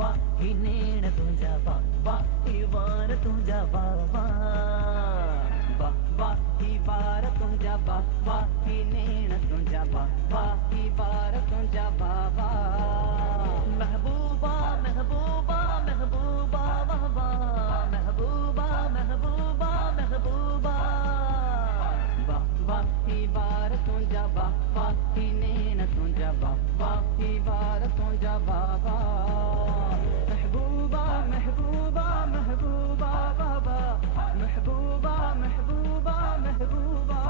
वाह ही नेण तुझा वाह वाह ही वार तुझा वाह वाह वाह ही वार तुझा वाह वाह ही नेण तुझा वाह वाह ही वार तुझा वाह वाह महबूबा महबूबा महबूबा वाह वाह महबूबा महबूबा महबूबा वाह वाह ही वार तुझा वाह वाह ही नेण तुझा वाह वाह ही वार तुझा वाह वाह महबूबा महबूबा महबूबा बाबा महबूबा महबूबा महबूबा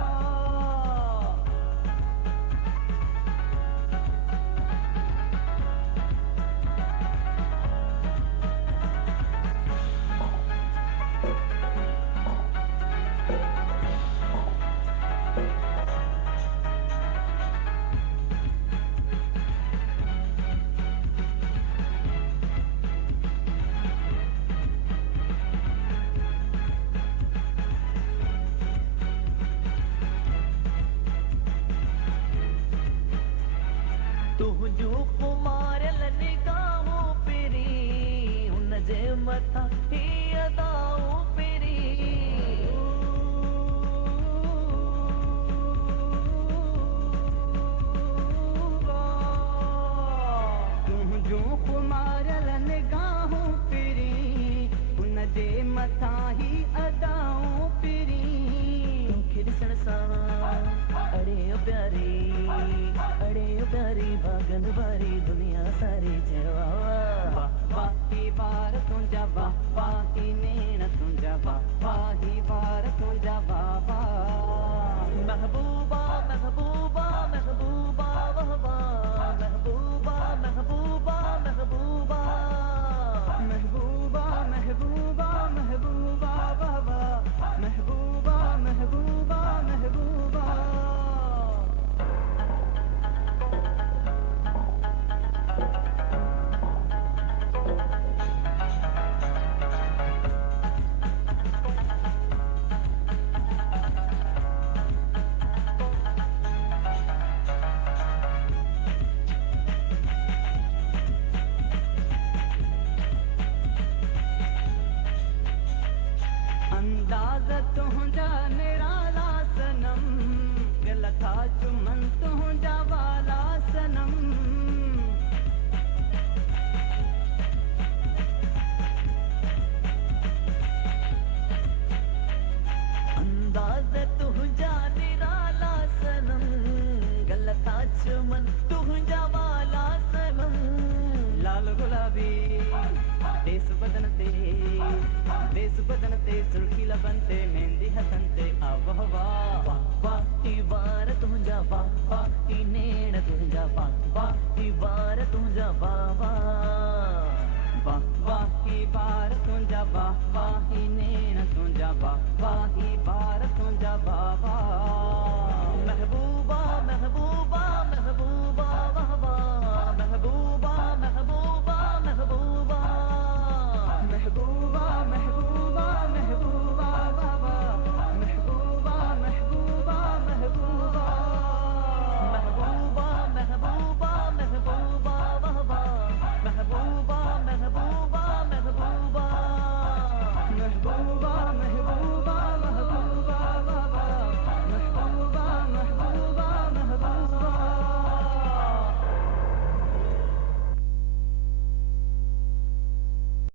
तुझो कुमारल निगाहों पिरी उन जे मथा ही अदाओं पिरी तुझो कुमारल निगाहों पिरी उन जे मथा ही अदाओं पिरी तोखे ॾिसण सां अड़े प्यारी अड़े प्यारी भागन वारी दुनिया सारी चवा वाह वाह ही वार तुझा वाह वाह ही नेण तुझा वाह वाह ही वार तुझा वाह वाह महबूबा महबूबा महबूबा वाह वाह महबूबा महबूबा महबूबा महबूबा महबूबा महबूबा वाह वाह महबूबा महबूबा महबूबा अंदाज़ तुझा निराला सनम दिल था चुमन तुझा वाला सनम अंदाज़ तुझा निराला सनम गल था चुमन तुझा वाला सनम लाल गुलाबी देस बदन ते सुर्खी लबन ते मेहंदी हथन ते आवा वाह वाह ही वार तुझा वाह